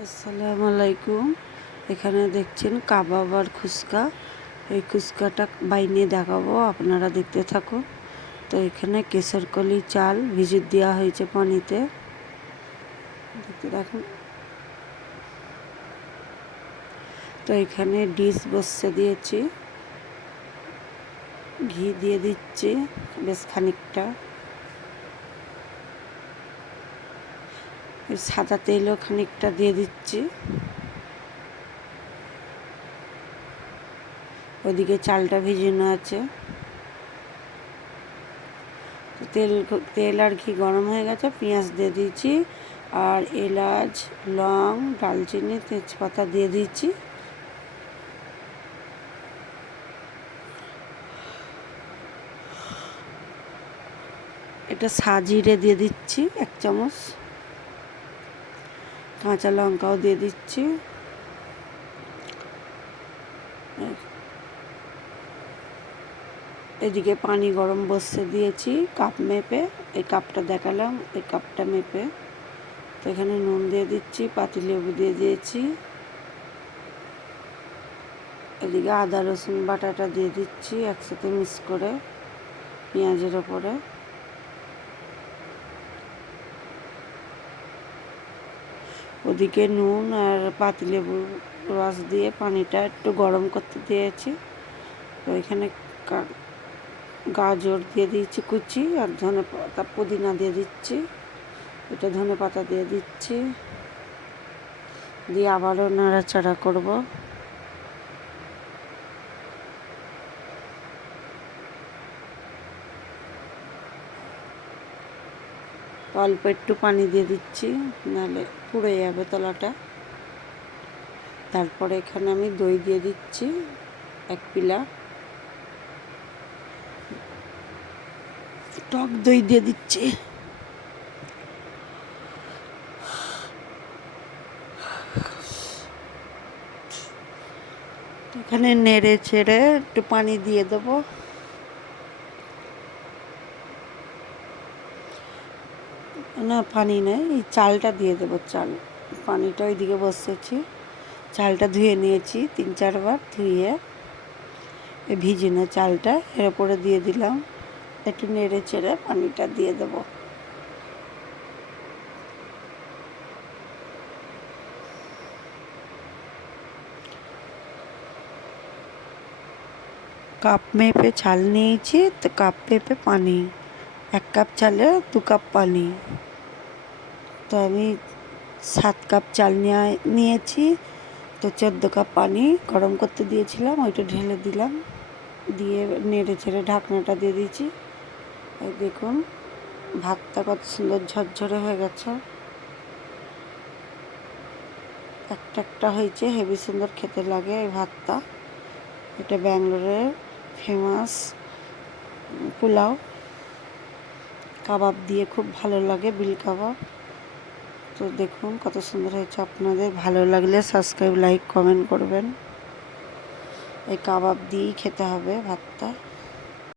আসসালামু আলাইকুম। এখানে দেখছেন কাবাব আর ফুচকা। এই ফুচকাটা বাইনে দেখাবো, আপনারা দেখতে থাকুন। তো এখানে কেশরকলি চাল ভিজিয়ে দেওয়া হয়েছে পানিতে, দেখতে দেখুন। তো এখানে ডিশ বসে দিয়েছি, ঘি দিয়ে দিচ্ছি বেশ খানিকটা, সাদা তেলও খানিকটা দিয়ে দিচ্ছি। ওদিকে চালটা ভিজানো আছে। তেল আর ঘি গরম হয়ে গেছে, পেঁয়াজ দিয়ে দিয়েছি আর এলাচ, লং, দারচিনি, তেজপাতা দিয়ে দিয়েছি। এটা সাজিরে দিয়ে দিচ্ছি 1 চামচ, কাঁচা লঙ্কাও দিয়ে দিচ্ছি। এদিকে পানি গরম বসিয়ে দিয়েছি কাপ মেপে, এই কাপটা দেখালাম, এই কাপটা মেপে। তো এখানে নুন দিয়ে দিচ্ছি, পাতিলেবু দিয়ে দিয়েছি। এদিকে আদা রসুন বাটাটা দিয়ে দিচ্ছি একসাথে মিক্স করে পেঁয়াজের ওপরে। ওদিকে নুন আর পাতিলেবু রস দিয়ে পানিটা একটু গরম করতে দিয়েছি। তো এখানে গাজর দিয়ে দিয়েছি কুচি, আর ধনে পাতা পুদিনা দিয়ে দিচ্ছি, এটা ধনে পাতা দিয়ে দিচ্ছি, দিয়ে আবারও নাড়াচাড়া করব। অল্প একটু পানি দিয়ে দিচ্ছি, নাহলে পুড়ে যাবে তলাটা। তারপরে এখানে আমি দই দিয়ে দিচ্ছি 1 পিলা, টক দই দিয়ে দিচ্ছি। এখানে নেড়ে ছেড়ে একটু পানি দিয়ে দেবো। না, পানি নেই, এই চালটা দিয়ে দেবো। পানিটা ওইদিকে বসেছি, চালটা ধুয়ে নিয়েছি 3-4 বার ধুয়ে, এই ভিজানো চালটা এর উপরে দিয়ে দিলাম, একটু নেড়ে চেড়ে পানিটা দিয়ে দেবো। কাপ মেপে চাল নিয়েছি, তো কাপ মেপে পানি, 1 কাপ চালে 2 কাপ পানি। তো আমি 7 কাপ চাল নিয়েছি, তো 14 কাপ পানি গরম করতে দিয়েছিলাম, ওইটা ঢেলে দিলাম, দিয়ে নেড়ে ছেড়ে ঢাকনাটা দিয়ে দিয়েছি। এই দেখুন ভাতটা কত সুন্দর ঝরঝরে হয়ে গেছে, একটা একটা হয়েছে, হেভি সুন্দর খেতে লাগে এই ভাতটা। এটা ব্যাঙ্গালোরের ফেমাস পোলাও, কাবাব দিয়ে খুব ভালো লাগে, বিল কাবাব। তো দেখুন কত সুন্দর হয়েছে। আপনাদের ভালো লাগলে সাবস্ক্রাইব, লাইক, কমেন্ট করবেন। এই কাবাব দিয়েই খেতে হবে ভাতটা।